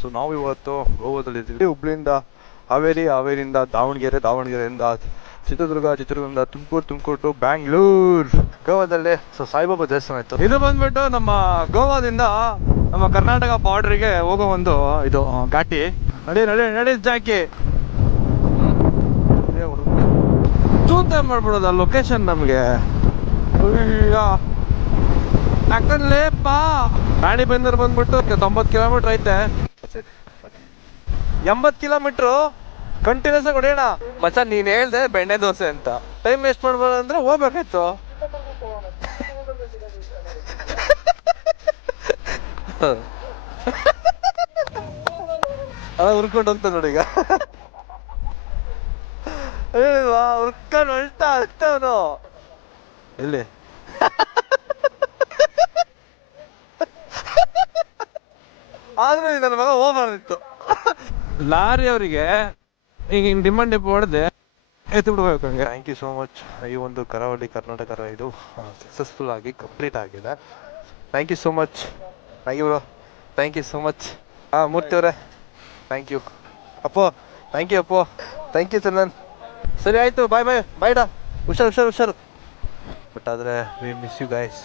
So ನಾವು ಇವತ್ತು ಗೋವಾದಲ್ಲಿದ್ದೀವಿ. ಹುಬ್ಳಿಯಿಂದ ಹಾವೇರಿ, ಹಾವೇರಿಯಿಂದ ದಾವಣಗೆರೆ, ದಾವಣಗೆರೆಯಿಂದ ಚಿತ್ರದುರ್ಗದಿಂದ ತುಮಕೂರು ಟು ಬ್ಯಾಂಗ್ಳೂರ್. ಗೋವಾದಲ್ಲಿ ಸೊ ಸಾಯಿಬಾಬಾ ದೇವಸ್ಥಾನ ಇತ್ತು. ಇದು ಬಂದ್ಬಿಟ್ಟು ನಮ್ಮ ಗೋವಾದಿಂದ ನಮ್ಮ ಕರ್ನಾಟಕ ಬಾರ್ಡ್ರಿಗೆ ಹೋಗೋ ಒಂದು ಇದು ಘಾಟಿ. ನಡಿ ಜಾಕಿ ಚೂತ ಮಾಡ್ಬಿಡೋದ ಲೊಕೇಶನ್ ನಮಗೆ. ಅಕ್ಕಲ್ಲೇಪಾ ರಾಣಿ ಬೆಂದೂರು ಬಂದ್ಬಿಟ್ಟು 90 ಕಿಲೋಮೀಟರ್ ಐತೆ. 80 ಕಿಲೋಮೀಟ್ರು ಕಂಟಿನ್ಯೂಸ್ ಆಗಿ ಹೊಡೆಯೋಣ ಮಚ್ಚ. ನೀನ್ ಹೇಳ್ದೆ ಬೆಣ್ಣೆ ದೋಸೆ ಅಂತ, ಟೈಮ್ ವೇಸ್ಟ್ ಮಾಡ್ಬೋದು ಅಂದ್ರೆ ಹೋಗ್ಬೇಕಾಯ್ತು. ಹುರ್ಕೊಂಡು ಹೋಗ್ತಾ ನೋಡಿ ಈಗ. ಹೇಳಿಲ್ವಾ ಹುರ್ಕೊಂಡು ಹೊಳ್ತಾ ಆಗ್ತಾವನು ಎಲ್ಲಿ. ಆದ್ರೆ ನನ್ನ ಮಗ ಹೋಗ್ಬಾರ್ದಿತ್ತು. ಲಾರಿ ಅವರಿಗೆ ಈಗ ಡಿಮಾಂಡ್ ಹೊಡೆದೆ ಎತ್ತಿ ಬಿಡ್ಬೇಕು ಹಂಗೆ. Thank you so much. ಈ ಒಂದು ಕರಾವಳಿ ಕರ್ನಾಟಕ ಇದು ಸಕ್ಸಸ್ಫುಲ್ ಆಗಿ ಕಂಪ್ಲೀಟ್ ಆಗಿದೆ. Thank you so much. Thank you bro. Thank you so much. Murthy ಅವರೇ ಥ್ಯಾಂಕ್ ಯು. ಅಪ್ಪೋ ಥ್ಯಾಂಕ್ ಯು ಅಪ್ಪೋ. Thank you Chandan. ಸರಿ ಆಯ್ತು, ಬಾಯ್ ಡಾ. ಹುಷಾರು. ಬಟ್ ಆದ್ರೆ ವಿ ಮಿಸ್ ಯು ಗೈಸ್.